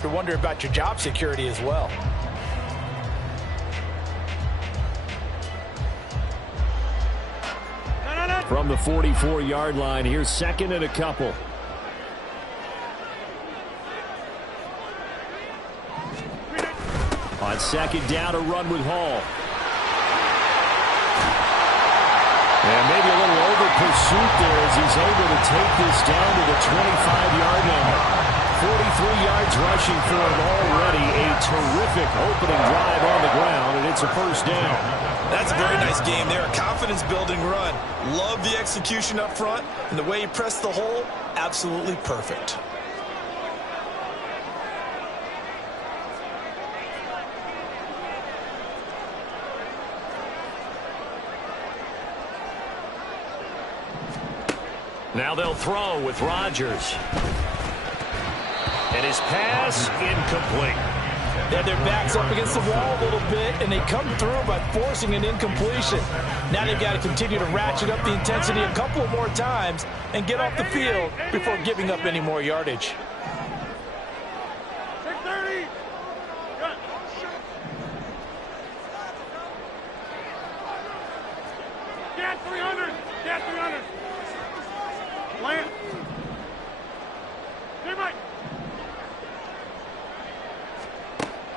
to wonder about your job security as well. From the 44-yard line, here's second and a couple. On second down, a run with Hall. And maybe a little over pursuit there as he's able to take this down to the 25-yard line. 43 yards rushing for him already. A terrific opening drive on the ground, and it's a first down. That's a very nice game there. A confidence-building run. Love the execution up front, and the way he pressed the hole, absolutely perfect. Now they'll throw with Rodgers. And his pass incomplete. They have their backs up against the wall a little bit, and they come through by forcing an incompletion. Now they've got to continue to ratchet up the intensity a couple more times and get off the field before giving up any more yardage.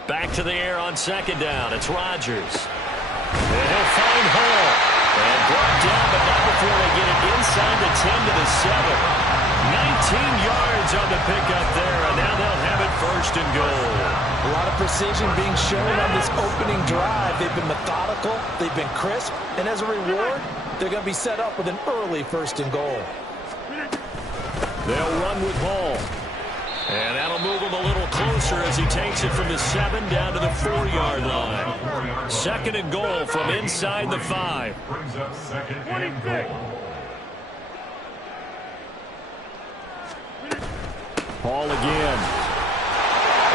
Back to the air on second down. It's Rodgers. And he'll find Hall. And brought down, but not before they get it inside the 10 to the 7. 19 yards on the pickup there, and now they'll have it first and goal. A lot of precision being shown on this opening drive. They've been methodical, they've been crisp, and as a reward, they're going to be set up with an early first and goal. They'll run with Hall. And that'll move him a little closer as he takes it from the 7 down to the 4-yard line. Second and goal from inside the 5. Brings up second and goal. Hall again.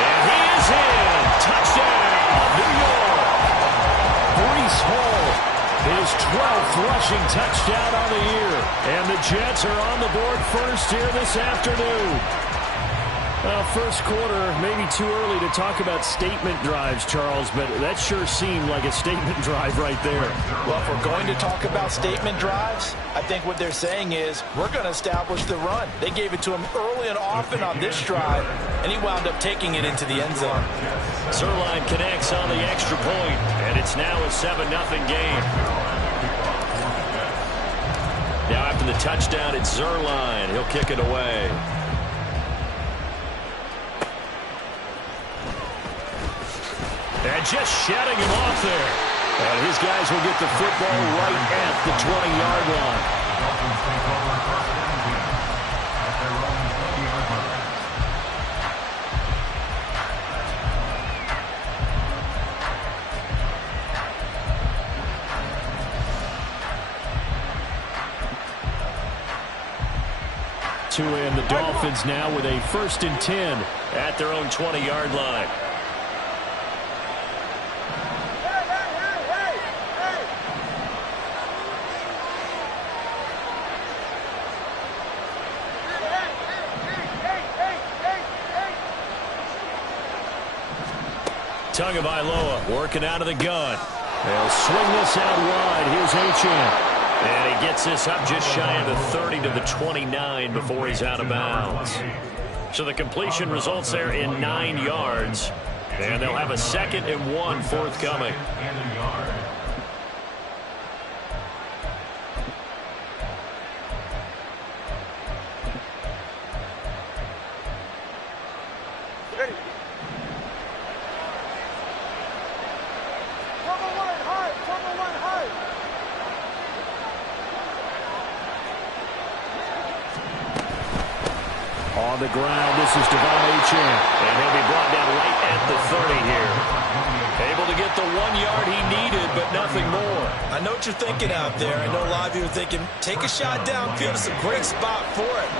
And he is in. Touchdown, New York. Breece Hall, his 12th rushing touchdown on the year. And the Jets are on the board first here this afternoon. Well, first quarter, maybe too early to talk about statement drives, Charles, but that sure seemed like a statement drive right there. Well, if we're going to talk about statement drives, I think what they're saying is we're going to establish the run. They gave it to him early and often on this drive, and he wound up taking it into the end zone. Zuerlein connects on the extra point, and it's now a 7-0 game. Now after the touchdown, it's Zuerlein. He'll kick it away. And just shutting him off there. And his guys will get the football right at the 20-yard line. And the Dolphins now with a 1st and 10 at their own 20-yard line. Tagovailoa working out of the gun. They'll swing this out wide. Here's Achane. And he gets this up just shy of the 30 to the 29 before he's out of bounds. So the completion results there in 9 yards. And they'll have a 2nd and 1 forthcoming. On the ground, this is Achane. And he'll be brought down right at the 30 here. Able to get the 1 yard he needed, but nothing more. I know what you're thinking out there. I know a lot of you are thinking, take a shot downfield. It's a great spot for it.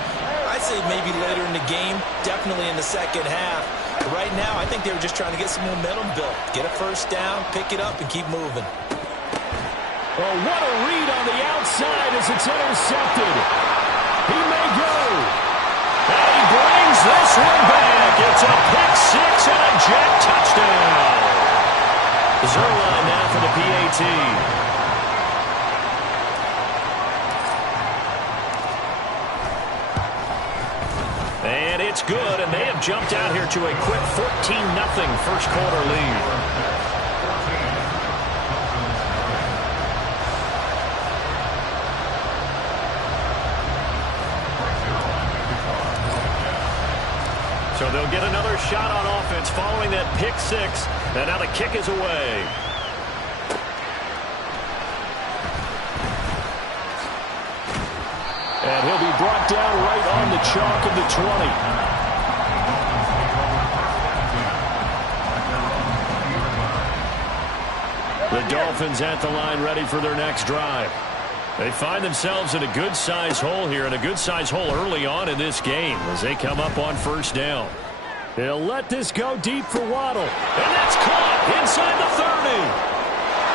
I'd say maybe later in the game, definitely in the second half. But right now, I think they were just trying to get some momentum built. Get a first down, pick it up, and keep moving. Oh, what a read on the outside as it's intercepted. He may go. And he brings this one back. It's a pick six and a jet touchdown. Zerline now for the PAT. And it's good, and they have jumped out here to a quick 14-0 first quarter lead. So they'll get another shot on offense following that pick six, and now the kick is away. And he'll be brought down right on the chalk of the 20. The Dolphins at the line ready for their next drive. They find themselves in a good-sized hole here, and a good-sized hole early on in this game as they come up on first down. They'll let this go deep for Waddle. And that's caught inside the 30.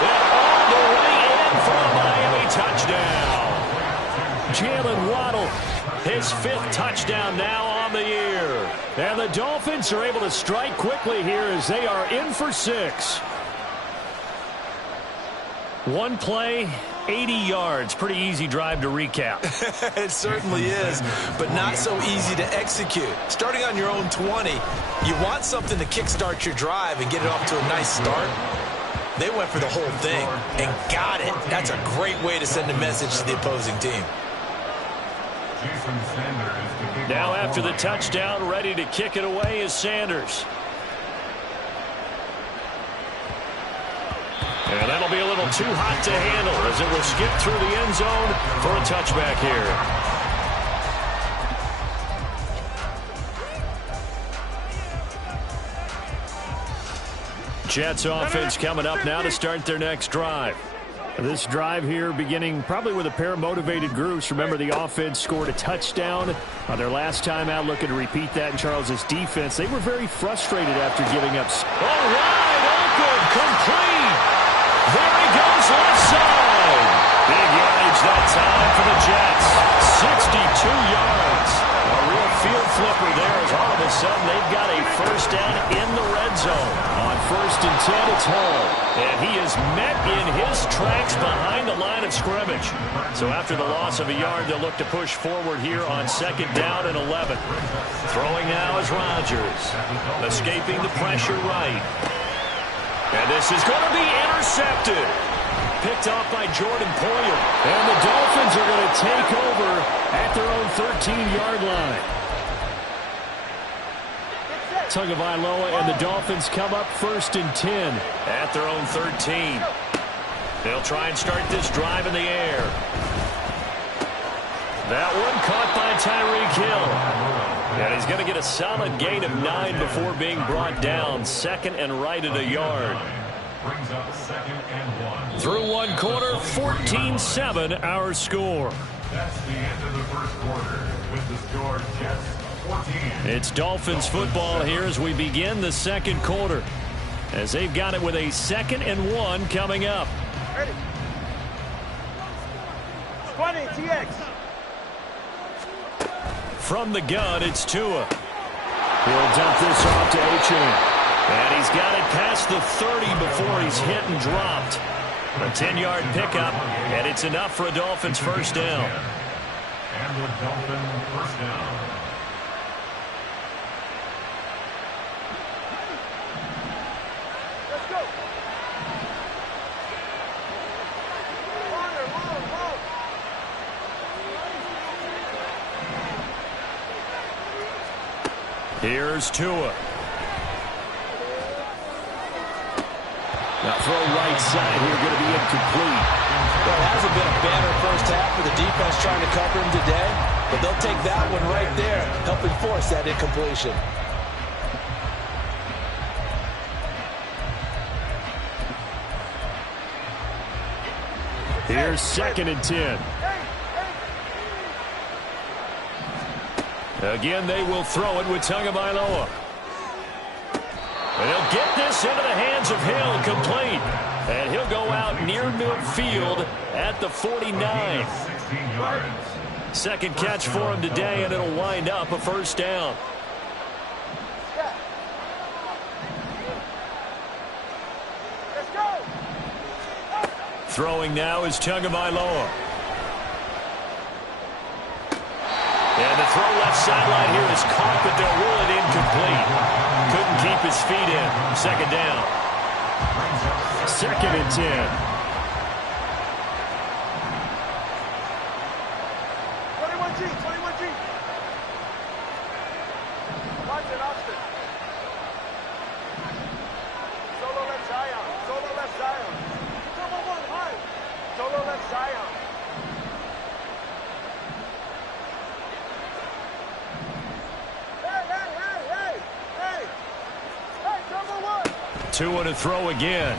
And all the way in for a Miami touchdown. Jalen Waddle, his 5th touchdown now on the year. And the Dolphins are able to strike quickly here as they are in for 6. One play, 80 yards. Pretty easy drive to recap. It certainly is, but not so easy to execute. Starting on your own 20, you want something to kickstart your drive and get it off to a nice start. They went for the whole thing and got it. That's a great way to send a message to the opposing team. Now after the touchdown, ready to kick it away is Sanders. And that'll be a little too hot to handle as it will skip through the end zone for a touchback here. Jets offense coming up now to start their next drive. This drive here beginning probably with a pair of motivated groups. Remember, the offense scored a touchdown on their last time out, looking to repeat that in Charles' defense. They were very frustrated after giving up. All right, open, complete. There he goes, left side. Big yardage that time for the Jets. 62 yards. A real field flipper there as all of a sudden they've got a first down in the red zone. On 1st and 10, it's Hall. And he is met in his tracks behind the line of scrimmage. So after the loss of a yard, they'll look to push forward here on 2nd down and 11. Throwing now is Rodgers. Escaping the pressure right. And this is going to be intercepted. Picked off by Jordan Poyer. And the Dolphins are going to take over at their own 13-yard line. Tagovailoa and the Dolphins come up 1st and 10 at their own 13. They'll try and start this drive in the air. That one caught by Tyreek Hill. And he's going to get a solid gain of 9 before being brought down. 2nd and right at a yard. Brings up 2nd and 1. Through one quarter, 14-7 our score. That's the end of the first quarter with the score Jets 14. It's Dolphins football here as we begin the second quarter. As they've got it with a 2nd and 1 coming up. Ready. 20, TX. From the gun, it's Tua. He'll dump this off to Achane. And he's got it past the 30 before he's hit and dropped. A 10-yard pickup, and it's enough for a Dolphins first down. And the Dolphin first down. Let's go. Here's Tua. Now throw right side here, going to be incomplete. Well, it hasn't been a banner first half for the defense trying to cover him today, but they'll take that one right there, helping force that incompletion. Here's 2nd and 10. Again, they will throw it with Tagovailoa. And he'll get this into the hands of Hill, complete. And he'll go out near midfield at the 49. 16 yards. Second catch for him today, and it'll wind up a first down. Throwing now is Tagovailoa. And the throw left sideline here is caught, but they'll rule it incomplete. Couldn't keep his feet in. Second down. 2nd and 10. 21G, 21G. Watch it, Austin. Solo left Zion. Solo left Zion. Come on, high. Solo left Zion. Two and a throw again.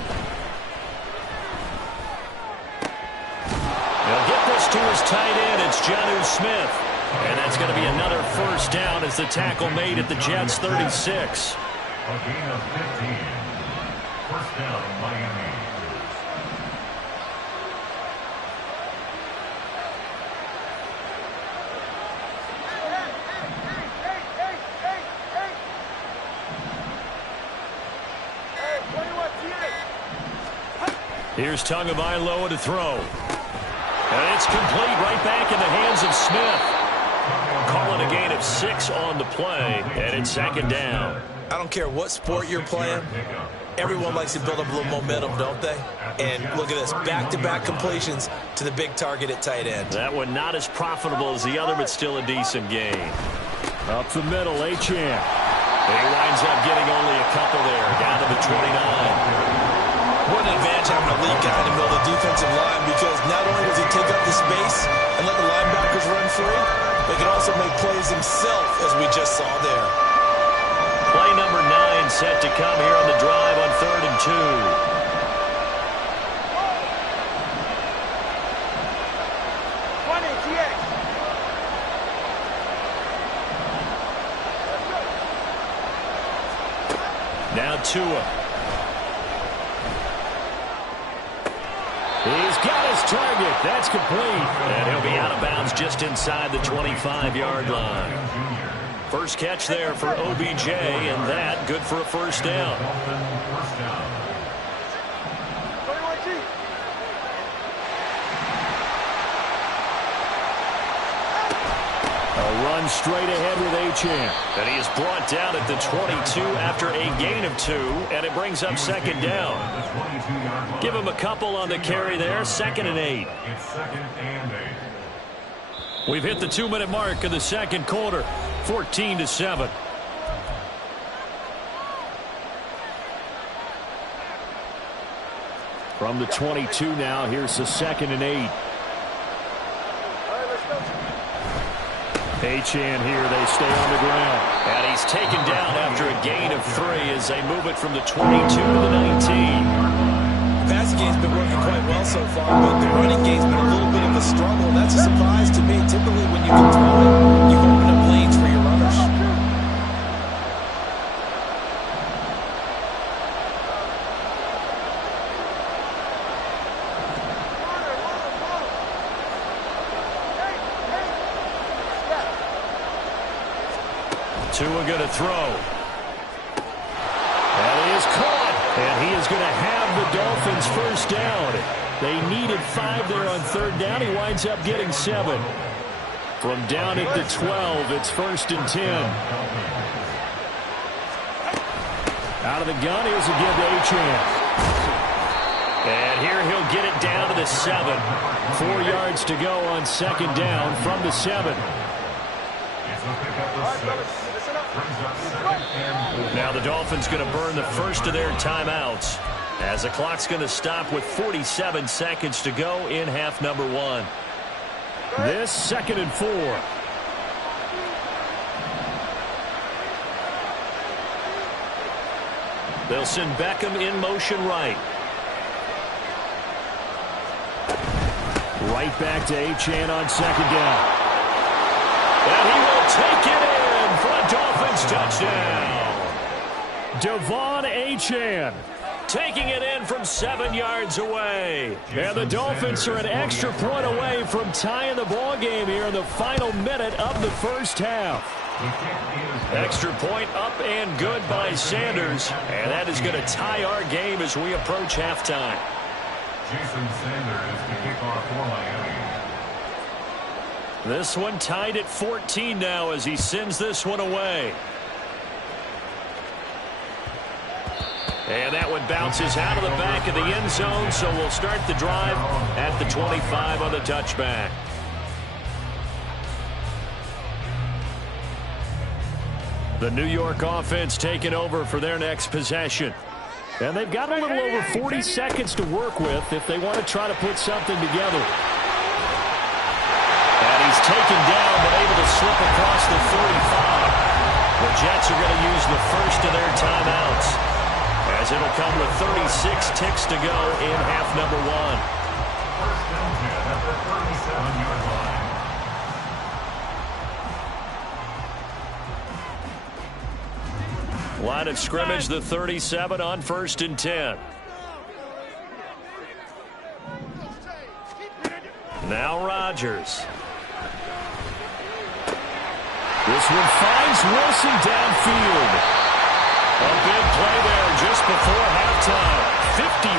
He'll get this to his tight end. It's Jonnu Smith. And that's going to be another first down as the tackle made at the Jets' 36. A gain of 15. First down, Miami. Here's Tagovailoa to throw. And it's complete right back in the hands of Smith. Calling a gain of 6 on the play, and it's 2nd down. I don't care what sport you're playing. Everyone likes to build up a little momentum, don't they? And look at this, back-to-back completions to the big target at tight end. That one not as profitable as the other, but still a decent gain. Up the middle, Achane. He winds up getting only a couple there, down to the 29. What an advantage having a lead guy in the middle of the defensive line, because not only does he take up the space and let the linebackers run free, but he can also make plays himself, as we just saw there. Play number 9 set to come here on the drive on 3rd and 2. Now Tua. He's got his target. That's complete. And he'll be out of bounds just inside the 25-yard line. First catch there for OBJ, and that good for a first down. A run straight ahead with Achane. And he is brought down at the 22 after a gain of 2, and it brings up 2nd down. Give him a couple on the carry there. 2nd and 8. It's 2nd and 8. We've hit the 2-minute mark of the second quarter. 14-7. From the 22 now, here's the 2nd and 8. Achane here, they stay on the ground. And he's taken down after a gain of 3 as they move it from the 22 to the 19. The passing game's been working quite well so far, but the running game's been a little bit of a struggle. That's a surprise to me. Typically, when you can throw it, you open up lanes for your runners. Tua going to throw. And he is caught. And he is going to have the Dolphins first down. They needed 5 there on 3rd down. He winds up getting 7. From down at the 12, it's 1st and 10. Out of the gun, here's a give to Achane. And here he'll get it down to the 7. 4 yards to go on 2nd down from the 7. Now the Dolphins going to burn the first of their timeouts as the clock's going to stop with 47 seconds to go in half number 1. This 2nd and 4. They'll send Beckham in motion right. Right back to Achane on 2nd down. And he will take it in for a Dolphins touchdown. Devon Achane taking it in from 7 yards away. And the Dolphins are an extra point away from tying the ball game here in the final minute of the first half. Extra point up and good by Sanders. And that is going to tie our game as we approach halftime. Jason Sanders to kick off for Miami. This one tied at 14 now as he sends this one away. And that one bounces out of the back of the end zone, so we'll start the drive at the 25 on the touchback. The New York offense taking over for their next possession. And they've got a little over 40 seconds to work with if they want to try to put something together. And he's taken down but able to slip across the 35. The Jets are going to use the first of their timeouts, as it'll come with 36 ticks to go in half number one. First down 10 at the 37-yard line. Line of scrimmage, the 37 on 1st and 10. Now Rodgers. This one finds Wilson downfield. A big play there just before halftime. 51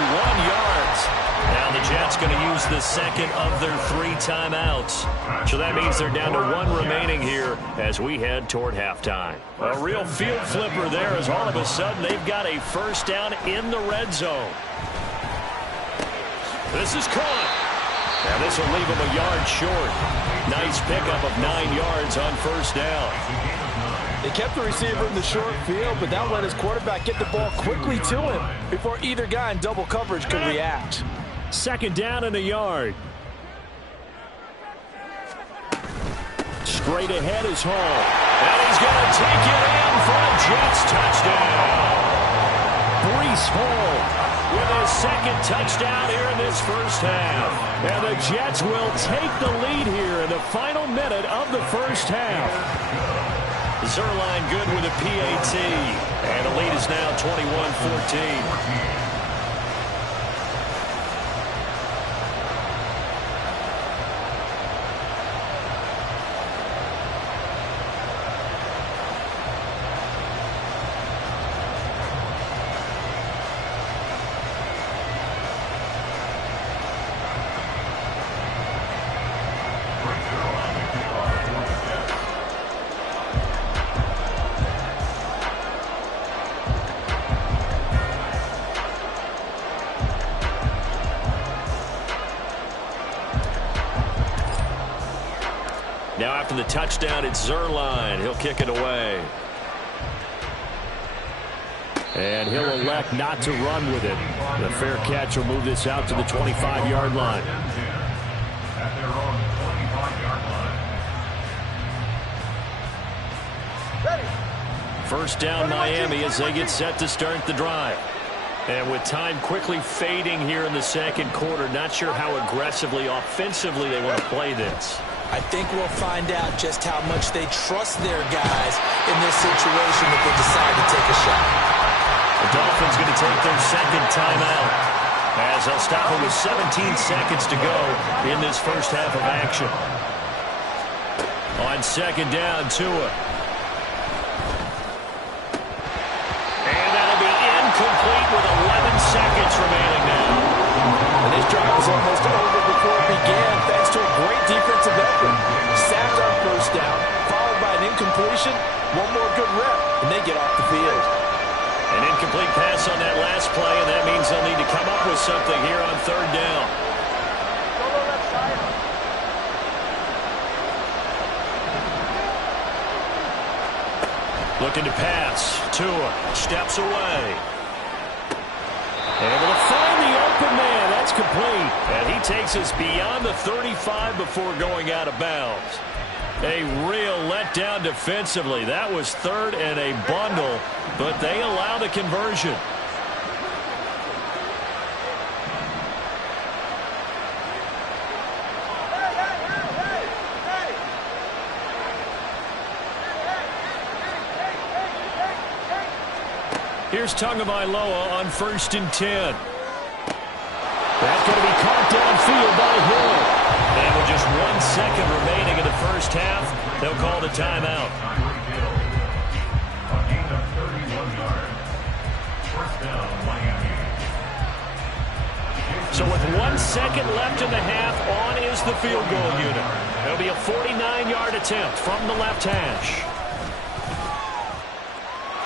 yards. Now the Jets going to use the second of their 3 timeouts. So that means they're down to 1 remaining here as we head toward halftime. A real field flipper there as all of a sudden they've got a first down in the red zone. This is caught. Now this will leave him a yard short. Nice pickup of 9 yards on first down. They kept the receiver in the short field, but that let his quarterback get the ball quickly to him before either guy in double coverage could react. Second down and a yard. Straight ahead is Hall. And he's going to take it in for a Jets touchdown. Breece Hall with his second touchdown here in this first half. And the Jets will take the lead here in the final minute of the first half. Zerline good with a PAT. And the lead is now 21-14. Now after the touchdown, it's Zerline. He'll kick it away. And he'll elect not to run with it. The fair catch will move this out to the 25-yard line. At their own 25-yard line. First down Miami as they get set to start the drive. And with time quickly fading here in the second quarter, not sure how aggressively, offensively they want to play this. I think we'll find out just how much they trust their guys in this situation if they decide to take a shot. The Dolphins going to take their second timeout as they'll stop it with 17 seconds to go in this first half of action. On second down, Tua. And that'll be incomplete with 11 seconds remaining now. And this drive was almost over before it began, thanks to a great defensive effort. Sacked on first down, followed by an incompletion, one more good rep, and they get off the field. An incomplete pass on that last play, and that means they'll need to come up with something here on third down. Looking to pass. Tua steps away. Able to find the open man. That's complete. And he takes us beyond the 35 before going out of bounds. A real letdown defensively. That was third and a bundle, but they allow the conversion. Here's Tagovailoa on 1st and 10. That's going to be caught downfield by Hill. And with just 1 second remaining in the first half, they'll call the timeout. A gain of 31 yards. First down, Miami. So with 1 second left in the half, on is the field goal unit. It'll be a 49-yard attempt from the left hash.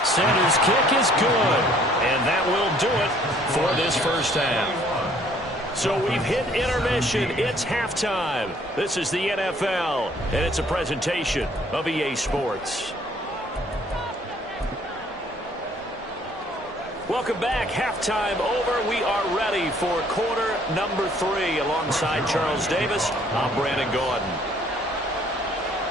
Center's kick is good, and that will do it for this first half. So we've hit intermission. It's halftime. This is the NFL, and it's a presentation of EA Sports. Welcome back. Halftime over. We are ready for quarter number 3. Alongside Charles Davis, I'm Brandon Gordon.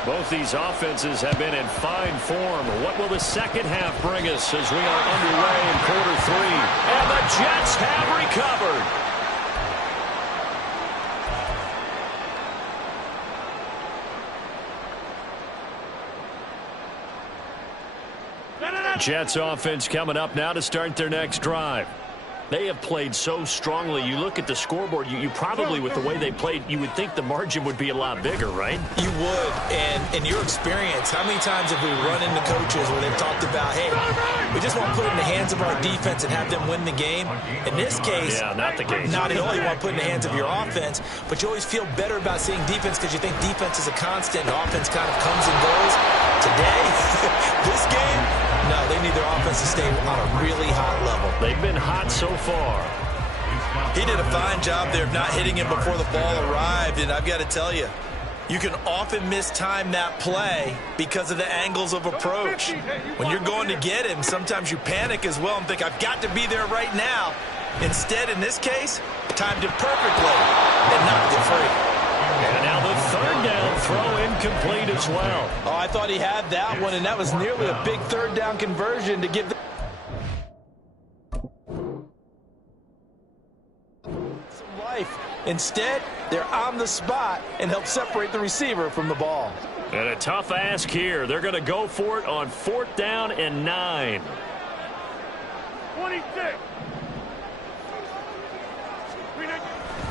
Both these offenses have been in fine form. What will the second half bring us as we are underway in quarter 3? And the Jets have recovered. Jets offense coming up now to start their next drive. They have played so strongly. You look at the scoreboard, you probably, with the way they played, you would think the margin would be a lot bigger, right? You would. And in your experience, how many times have we run into coaches where they've talked about, hey, we just want to put it in the hands of our defense and have them win the game? In this case, not the case. Not at all. You want to put it in the hands of your offense, but you always feel better about seeing defense because you think defense is a constant and offense kind of comes and goes. Today, this game, no, they need their offense to stay on a really hot level. They've been hot so far. He did a fine job there of not hitting him before the ball arrived, and I've got to tell you, you can often mistime that play because of the angles of approach. When you're going to get him, sometimes you panic as well and think, I've got to be there right now. Instead, in this case, timed it perfectly and knocked it free. And now the third down throw incomplete as well. Oh, I thought he had that one, and that was nearly a big third down conversion to give some life. Instead, they're on the spot and help separate the receiver from the ball. And a tough ask here. They're going to go for it on 4th down and 9. 26.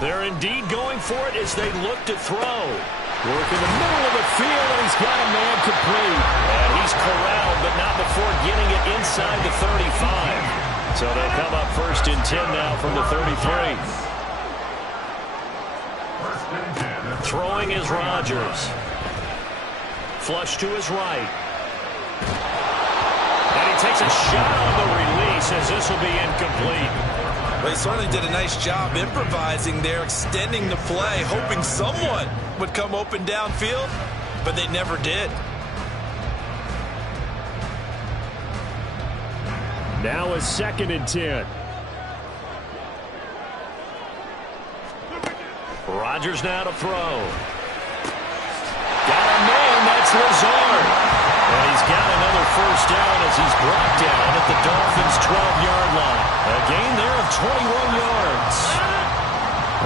They're indeed going for it as they look to throw. Work in the middle of the field, and he's got a man complete. And he's corralled, but not before getting it inside the 35. So they'll come up 1st and 10 now from the 33. Throwing is Rodgers. Flush to his right. And he takes a shot on the release as this will be incomplete. Well, he certainly did a nice job improvising there, extending the play, hoping someone would come open downfield, but they never did. Now a 2nd and 10. Rodgers now to throw. Got a man, that's Lazard. And he's got another 1st down as he's brought down at the Dolphins' 12-yard line. A gain there of 21 yards.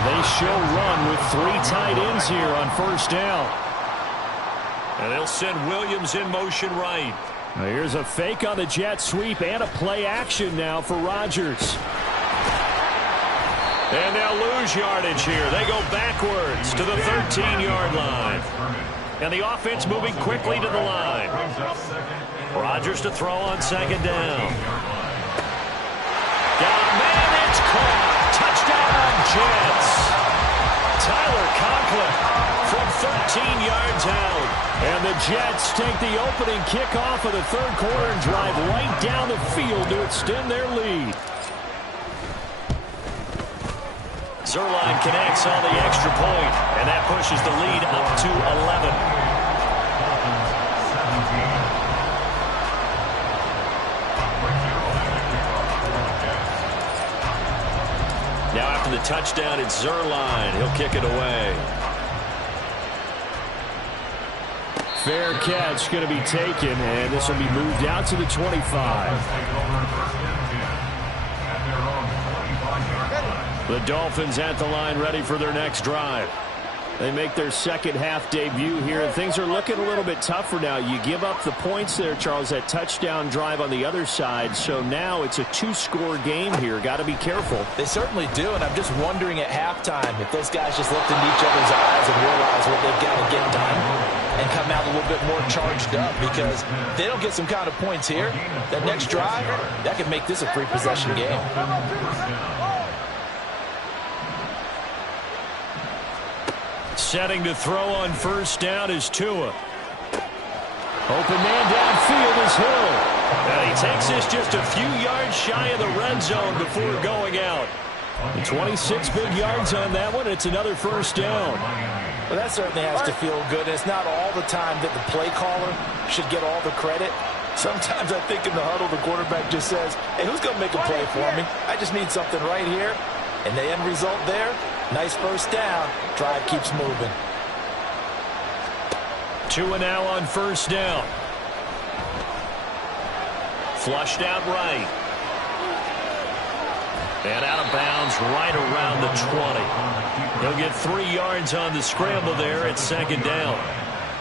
They show run with 3 tight ends here on 1st down. And they'll send Williams in motion right. Now here's a fake on the jet sweep and a play action now for Rodgers. And they'll lose yardage here. They go backwards to the 13-yard line. And the offense moving quickly to the line. Rodgers to throw on 2nd down. Got a man, it's caught. Touchdown, Jets. Tyler Conklin from 13 yards out. And the Jets take the opening kickoff of the 3rd quarter and drive right down the field to extend their lead. Zerline connects on the extra point, and that pushes the lead up to 11. Now after the touchdown, it's Zerline. He'll kick it away. Fair catch going to be taken, and this will be moved out to the 25. The Dolphins at the line ready for their next drive. They make their second half debut here, and things are looking a little bit tougher now. You give up the points there, Charles, that touchdown drive on the other side. So now it's a 2-score game here. Got to be careful. They certainly do, and I'm just wondering at halftime if those guys just looked into each other's eyes and realize what they've got to get done and come out a little bit more charged up, because if they don't get some kind of points here, that next drive, that could make this a 3-possession game. Setting to throw on first down is Tua. Open man downfield is Hill. And he takes this just a few yards shy of the red zone before going out. 26 big yards on that one. It's another first down. Well, that certainly has to feel good. It's not all the time that the play caller should get all the credit. Sometimes I think in the huddle, the quarterback just says, hey, who's going to make a play for me? I just need something right here. And the end result there, nice first down. Drive keeps moving. Tua now on first down. Flushed out right. And out of bounds right around the 20. He'll get 3 yards on the scramble there at second down.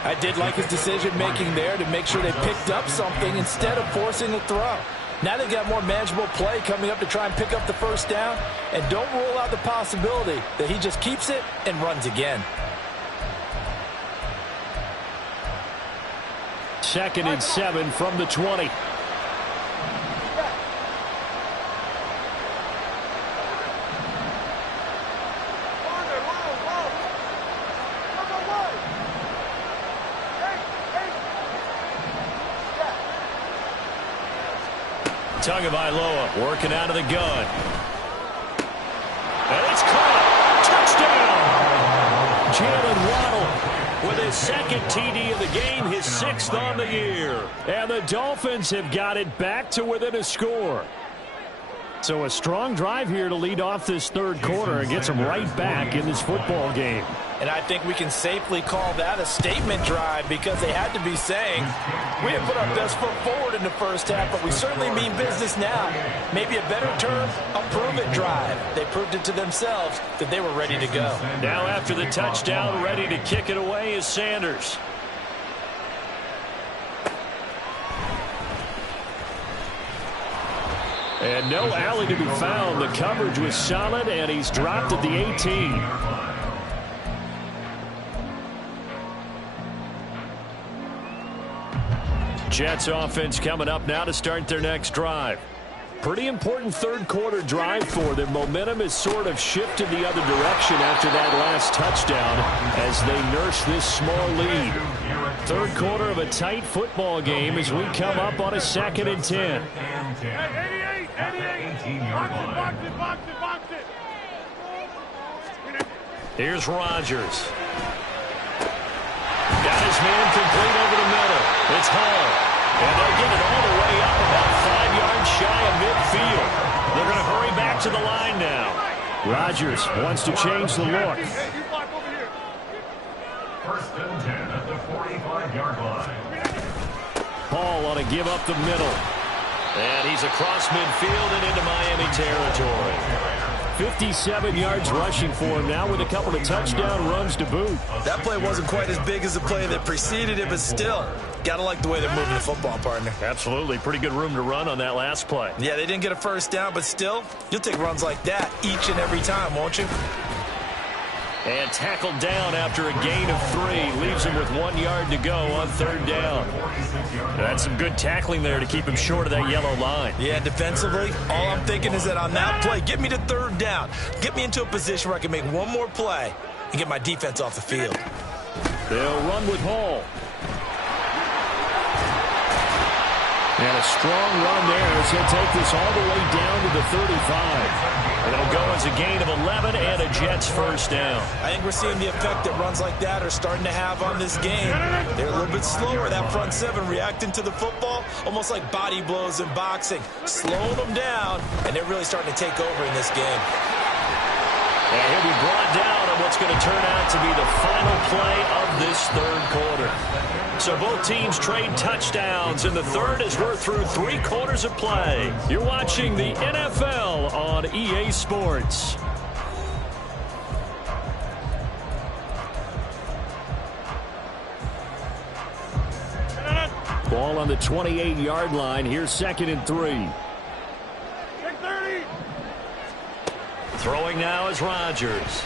I did like his decision-making there to make sure they picked up something instead of forcing a throw. Now they've got more manageable play coming up to try and pick up the first down. And don't rule out the possibility that he just keeps it and runs again. 2nd and 7 from the 20. Tagovailoa working out of the gun. And it's caught. Touchdown! Jalen Waddle with his 2nd TD of the game, his 6th on the year. And the Dolphins have got it back to within a score. So a strong drive here to lead off this 3rd quarter and gets them right back in this football game. And I think we can safely call that a statement drive because they had to be saying, we didn't put our best foot forward in the first half, but we certainly mean business now. Maybe a better term, a prove-it drive. They proved it to themselves that they were ready to go. Now after the touchdown, ready to kick it away is Sanders. And no alley to be found. The coverage was solid, and he's dropped at the 18. Jets offense coming up now to start their next drive. Pretty important 3rd quarter drive for them. Momentum has sort of shifted the other direction after that last touchdown as they nurse this small lead. 3rd quarter of a tight football game as we come up on a 2nd and 10. Here's Rodgers. Got his man complete over the middle. It's Hall. And they'll get it all the way up about 5 yards shy of midfield. They're going to hurry back to the line now. Rodgers wants to change the look. 1st and 10 at the 45-yard line. Hall on a give up the middle. And he's across midfield and into Miami territory. 57 yards rushing for him now with a couple of touchdown runs to boot. That play wasn't quite as big as the play that preceded it, but still, gotta like the way they're moving the football, partner. Absolutely. Pretty good room to run on that last play. Yeah, they didn't get a first down, but still, you'll take runs like that each and every time, won't you? And tackled down after a gain of 3. Leaves him with 1 yard to go on 3rd down. That's some good tackling there to keep him short of that yellow line. Yeah, defensively, all I'm thinking is that on that play, get me to 3rd down. Get me into a position where I can make one more play and get my defense off the field. They'll run with Hall. And a strong run there as he'll take this all the way down to the 35. And it'll go as a gain of 11 and a Jets first down. I think we're seeing the effect that runs like that are starting to have on this game. They're a little bit slower, that front 7, reacting to the football, almost like body blows in boxing. Slowing them down, and they're really starting to take over in this game. And he'll be brought down on what's going to turn out to be the final play of this 3rd quarter. So both teams trade touchdowns in the 3rd as we're through 3 quarters of play. You're watching the NFL on EA Sports. Ball on the 28-yard line. Here's 2nd and 3. Throwing now is Rodgers.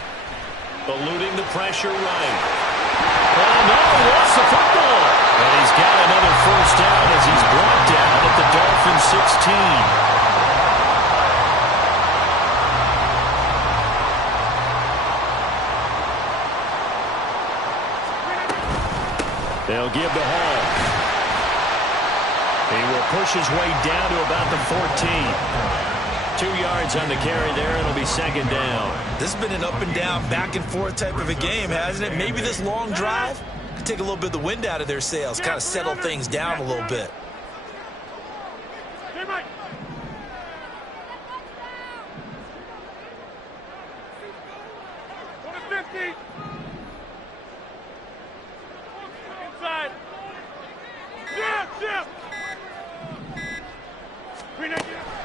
Eluding the pressure right. Oh, no, he lost the football. And he's got another first down as he's brought down at the Dolphins' 16. They'll give to Hall. He will push his way down to about the 14. 2 yards on the carry there. It'll be second down. This has been an up and down, back and forth type of a game, hasn't it? Maybe this long drive could take a little bit of the wind out of their sails, kind of settle things down a little bit.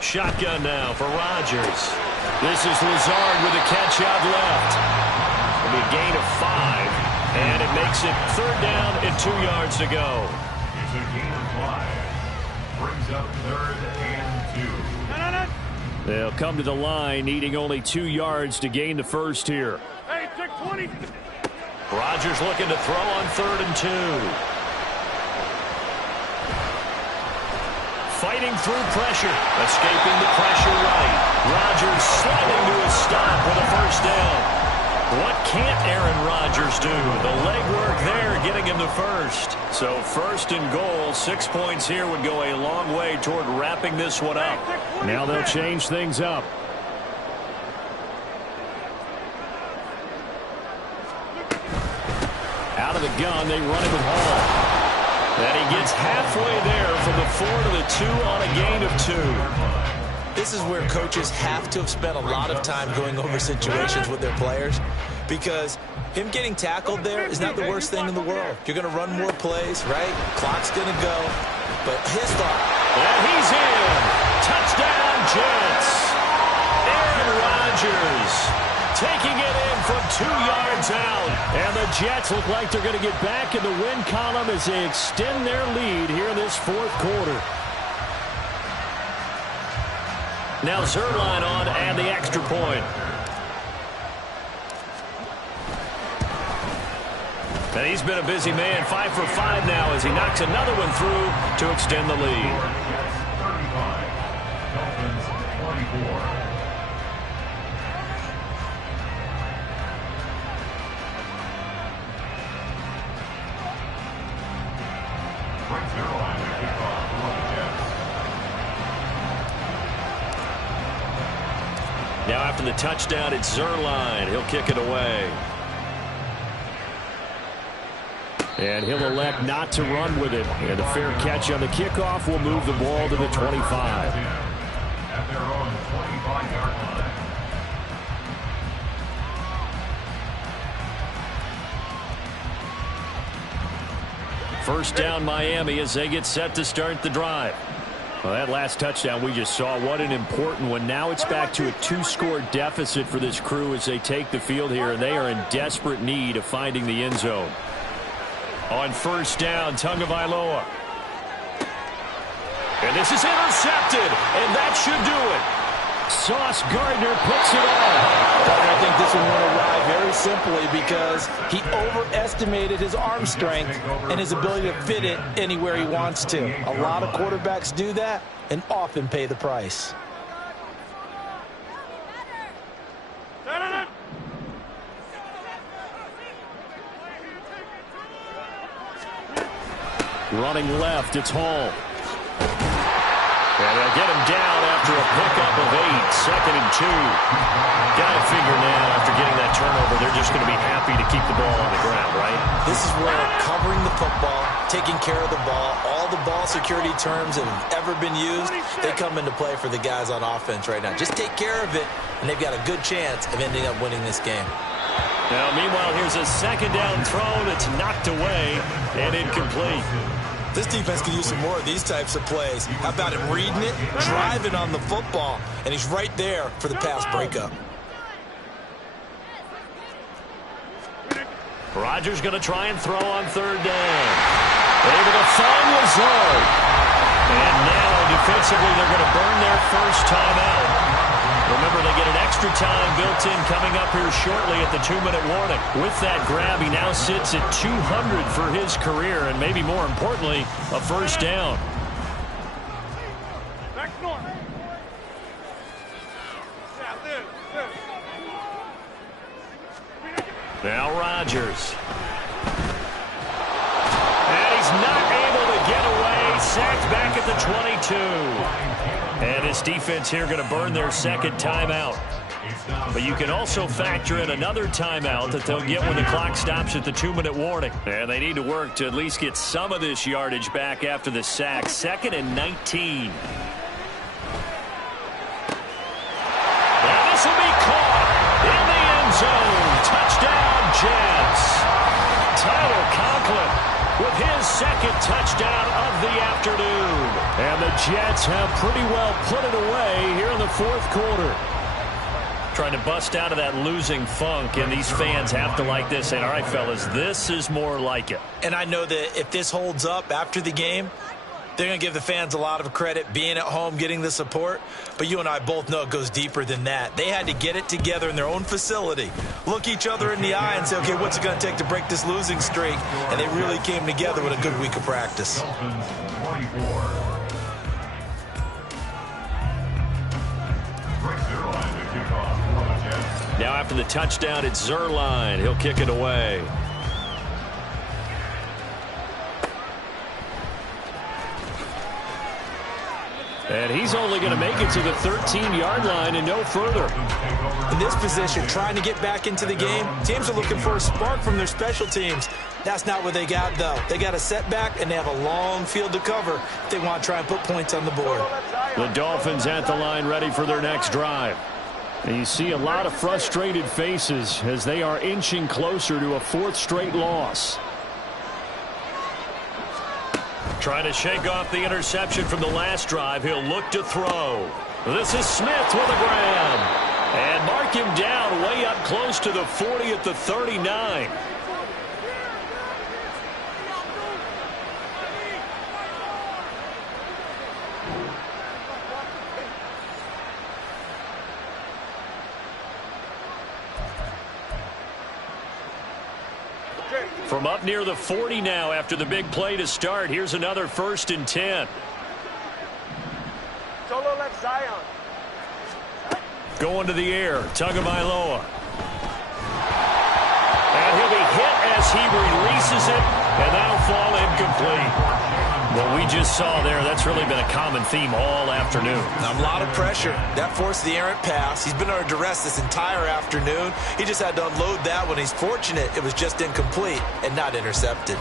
Shotgun now for Rodgers. This is Lazard with a catch out left. It'll be a gain of 5, and it makes it third down and 2 yards to go. It's a gain of 5. Brings up third and 2. They'll come to the line, needing only 2 yards to gain the first here. Hey, take 20. Rodgers looking to throw on third and 2. Fighting through pressure, escaping the pressure right. Rodgers sliding to a stop with a first down. What can't Aaron Rodgers do? The legwork there getting him the first. So first and goal, 6 points here would go a long way toward wrapping this one up. Now they'll change things up. Out of the gun, they run it with Hall. And he gets halfway there from the 4 to the 2 on a gain of 2. This is where coaches have to have spent a lot of time going over situations with their players, because him getting tackled there is not the worst thing in the world. You're going to run more plays, right? Clock's going to go. But his thought. And he's in. Touchdown, Jets. Aaron Rodgers taking it in from 2 yards out. And the Jets look like they're going to get back in the win column as they extend their lead here in this fourth quarter. Now Zerline on and the extra point. And he's been a busy man, 5 for 5 now as he knocks another one through to extend the lead. Jets 35, Dolphins 24. Now after the touchdown, it's Zerline. He'll kick it away. And he'll elect not to run with it. And a fair catch on the kickoff will move the ball to the 25. At their own 25-yard line. First down Miami as they get set to start the drive. Well, that last touchdown we just saw, what an important one. Now it's back to a 2-score deficit for this crew as they take the field here, and they are in desperate need of finding the end zone. On first down, Tagovailoa. And this is intercepted, and that should do it. Sauce Gardner picks it off. I think this one went awry very simply because he overestimated his arm strength and his ability to fit it anywhere he wants to. A lot of quarterbacks do that and often pay the price. Running left, it's Hall. And they'll get him down after a pickup of 8, second and 2. Got to figure now, after getting that turnover, they're just going to be happy to keep the ball on the ground, right? This is where covering the football, taking care of the ball, all the ball security terms that have ever been used, they come into play for the guys on offense right now. Just take care of it, and they've got a good chance of ending up winning this game. Now, meanwhile, here's a second down throw that's knocked away and incomplete. This defense could use some more of these types of plays. How about him reading it, driving on the football, and he's right there for the pass breakup. Rodgers going to try and throw on third down. Able to find Lazard. And now, defensively, they're going to burn their first timeout. Remember, they get an extra time built in coming up here shortly at the 2-minute warning. With that grab, he now sits at 200 for his career, and maybe more importantly, a first down. Now Rodgers. And he's sacked back at the 22. And his defense here going to burn their second timeout. But you can also factor in another timeout that they'll get when the clock stops at the 2-minute warning. And they need to work to at least get some of this yardage back after the sack. 2nd and 19. And this will be caught in the end zone. Touchdown, Jets. Tyler Conklin with his second touchdown of the afternoon. And the Jets have pretty well put it away here in the fourth quarter. Trying to bust out of that losing funk, and these fans have to like this. And all right, fellas, this is more like it. And I know that if this holds up after the game, they're going to give the fans a lot of credit being at home, getting the support. But you and I both know it goes deeper than that. They had to get it together in their own facility, look each other in the eye and say, okay, what's it going to take to break this losing streak? And they really came together with a good week of practice. Now after the touchdown, it's Zuerlein. He'll kick it away. And he's only going to make it to the 13-yard line and no further. In this position, trying to get back into the game, teams are looking for a spark from their special teams. That's not what they got, though. They got a setback, and they have a long field to cover if they want to try and put points on the board. The Dolphins at the line ready for their next drive. And you see a lot of frustrated faces as they are inching closer to a 4th straight loss. Trying to shake off the interception from the last drive. He'll look to throw. This is Smith with a grab. And mark him down way up close to the 40 at the 39. From up near the 40 now after the big play to start. Here's another 1st and 10. Solo left Zion. Going to the air. Tagovailoa. And he'll be hit as he releases it. And that'll fall incomplete. What we just saw there, that's really been a common theme all afternoon. A lot of pressure. That forced the errant pass. He's been under duress this entire afternoon. He just had to unload that one. He's fortunate it was just incomplete and not intercepted.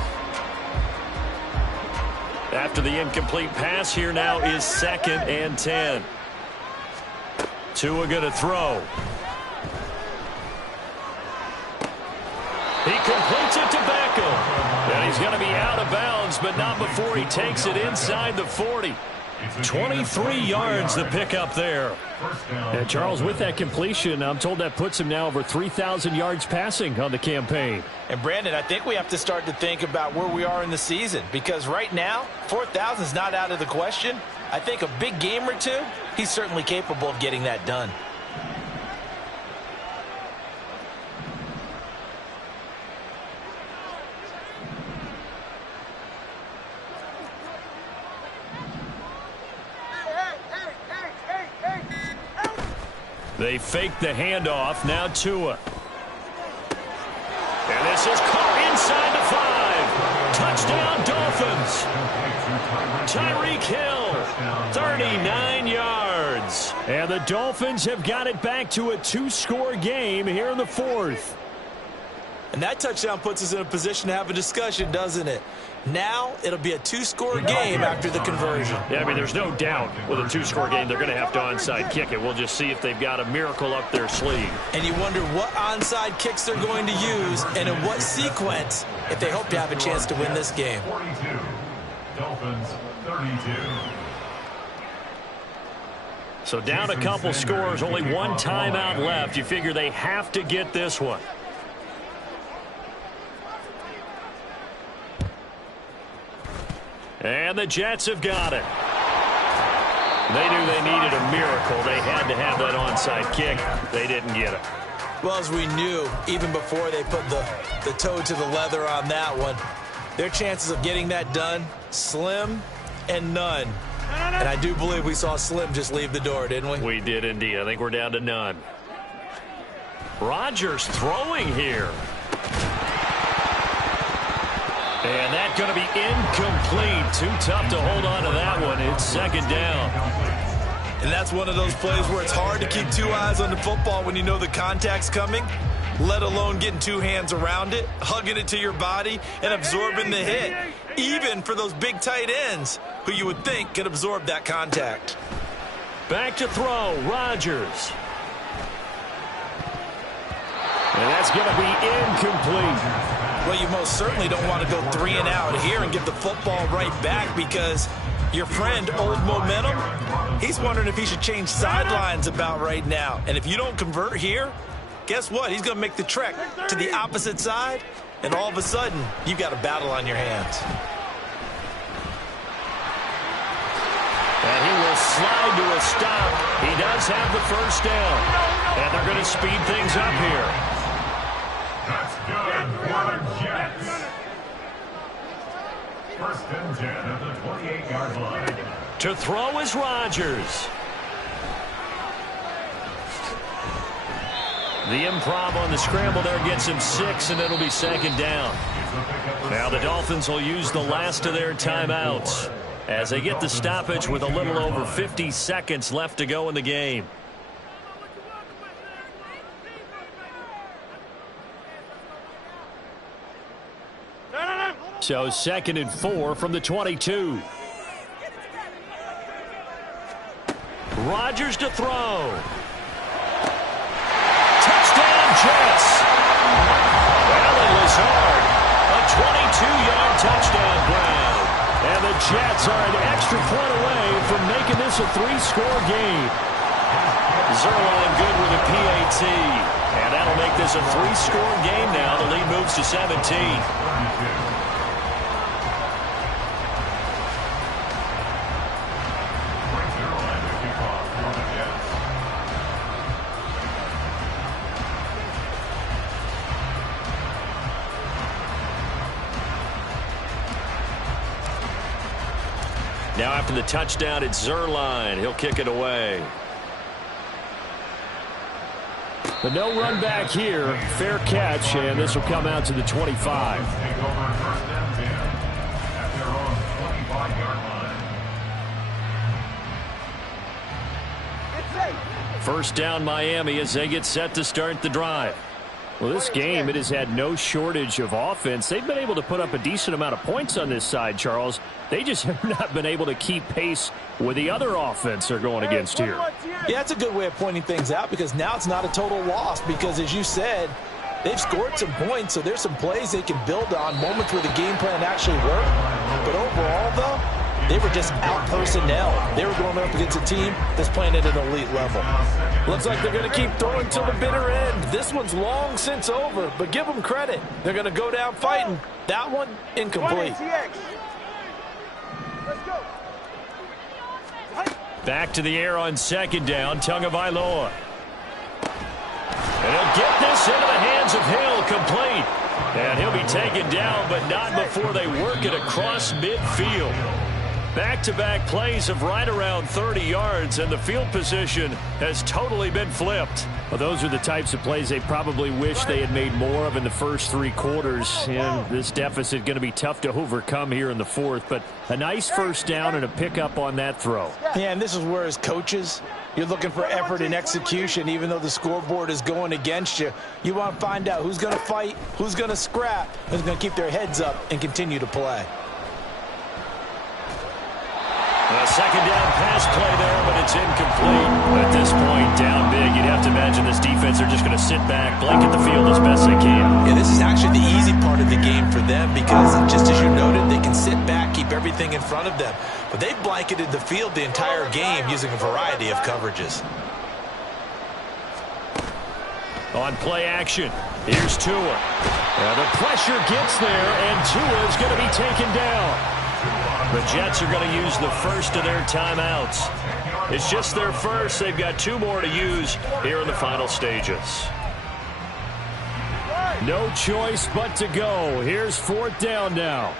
After the incomplete pass, here now is 2nd and 10. Tua going to throw. He completes it to Beckham. And he's going to be out of bounds, but not before he takes it inside the 40. 23 yards the pickup there. And Charles, with that completion, I'm told that puts him now over 3,000 yards passing on the campaign. And Brandon, I think we have to start to think about where we are in the season, because right now 4,000 is not out of the question. I think a big game or two, he's certainly capable of getting that done. They fake the handoff. Now Tua. And this is caught inside the 5. Touchdown, Dolphins. Tyreek Hill, 39 yards. And the Dolphins have got it back to a 2-score game here in the 4th. And that touchdown puts us in a position to have a discussion, doesn't it? Now it'll be a 2-score game after the conversion. Yeah, I mean, there's no doubt with a 2-score game they're going to have to onside kick it. We'll just see if they've got a miracle up their sleeve. And you wonder what onside kicks they're going to use and in what sequence if they hope to have a chance to win this game. 42, Dolphins 32. So down a couple scores, only one timeout left. You figure they have to get this one. And the Jets have got it. They knew they needed a miracle. They had to have that onside kick. They didn't get it. Well, as we knew, even before they put the toe to the leather on that one, their chances of getting that done, slim and none. And I do believe we saw Slim just leave the door, didn't we? We did indeed. I think we're down to none. Rodgers throwing here. And that's going to be incomplete. Too tough to hold on to that one. It's second down. And that's one of those plays where it's hard to keep two eyes on the football when you know the contact's coming, let alone getting two hands around it, hugging it to your body, and absorbing the hit, even for those big tight ends who you would think could absorb that contact. Back to throw, Rodgers. And that's going to be incomplete. Well, you most certainly don't want to go 3 and out here and give the football right back because your friend, Old Momentum, he's wondering if he should change sidelines about right now. And if you don't convert here, guess what? He's going to make the trek to the opposite side, and all of a sudden, you've got a battle on your hands. And he will slide to a stop. He does have the first down. And they're going to speed things up here. That's good for the Jets. First and 10 at the 28-yard line. To throw is Rodgers. The improv on the scramble there gets him 6, and it'll be second down. Now the Dolphins will use the last of their timeouts as they get the stoppage with a little over 50 seconds left to go in the game. So second and 4 from the 22. Rodgers to throw. Touchdown, Jets. Well, it was hard. A 22-yard touchdown grab. And the Jets are an extra point away from making this a 3-score game. Zerline good with a PAT. And that'll make this a 3-score game now. The lead moves to 17. Now after the touchdown, it's Zerline. He'll kick it away. But no run back here. Fair catch, and this will come out to the 25. First down, Miami, as they get set to start the drive. Well, this game, it has had no shortage of offense. They've been able to put up a decent amount of points on this side, Charles. They just have not been able to keep pace with the other offense they're going against here. Yeah, that's a good way of pointing things out because now it's not a total loss because, as you said, they've scored some points, so there's some plays they can build on, moments where the game plan actually worked. But overall, though, they were just out-personnel. They were going up against a team that's playing at an elite level. Looks like they're going to keep throwing till the bitter end. This one's long since over, but give them credit. They're going to go down fighting. That one, incomplete. Back to the air on second down, Tagovailoa. And he'll get this into the hands of Hill, complete. And he'll be taken down, but not before they work it across midfield. Back-to-back plays of right around 30 yards, and the field position has totally been flipped. Well, those are the types of plays they probably wish they had made more of in the first 3 quarters. And this deficit going to be tough to overcome here in the fourth. But a nice first down and a pickup on that throw. Yeah, and this is where as coaches, you're looking for effort and execution. Even though the scoreboard is going against you, you want to find out who's going to fight, who's going to scrap, who's going to keep their heads up and continue to play. A second down pass play there, but it's incomplete. At this point, down big, you'd have to imagine this defense are just going to sit back, blanket the field as best they can. Yeah, this is actually the easy part of the game for them because, just as you noted, they can sit back, keep everything in front of them. But they've blanketed the field the entire game using a variety of coverages. On play action, here's Tua. The pressure gets there, and Tua is going to be taken down. The Jets are going to use the first of their timeouts. It's just their first. They've got 2 more to use here in the final stages. No choice but to go. Here's 4th down now.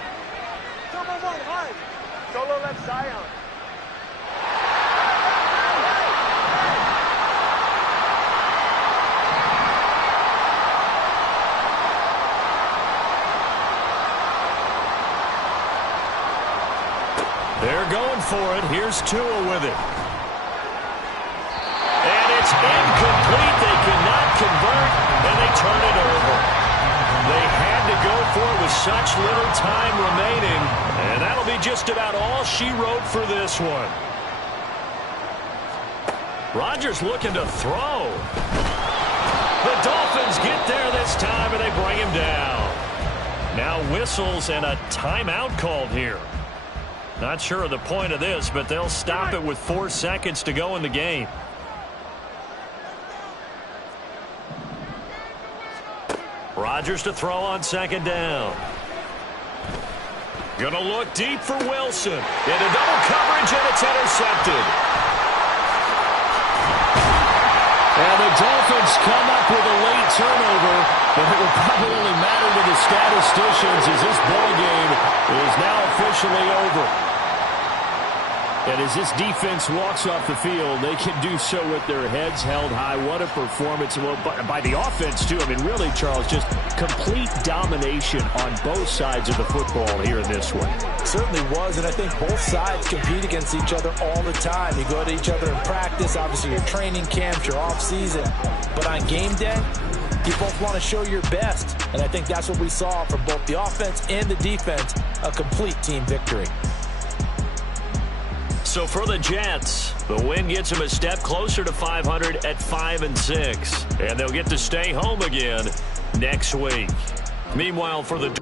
Solo left Zion. for it. Here's Tua with it. And it's incomplete. They cannot convert, and they turn it over. They had to go for it with such little time remaining, and that'll be just about all she wrote for this one. Rodgers looking to throw. The Dolphins get there this time, and they bring him down. Now whistles and a timeout called here. Not sure of the point of this, but they'll stop it with 4 seconds to go in the game. Rodgers to throw on second down. Gonna look deep for Wilson. Into double coverage, and it's intercepted. And the Dolphins come up with a late turnover, but it will probably only matter to the statisticians as this ball game is now officially over. And as this defense walks off the field, they can do so with their heads held high. What a performance. Well, by the offense, too. I mean, really, Charles, just complete domination on both sides of the football here in this one. Certainly was, and I think both sides compete against each other all the time. You go to each other in practice, obviously your training camps, your off-season. But on game day, you both want to show your best. And I think that's what we saw from both the offense and the defense, a complete team victory. So for the Jets, the win gets them a step closer to 500 at 5-6. And they'll get to stay home again next week. Meanwhile, for the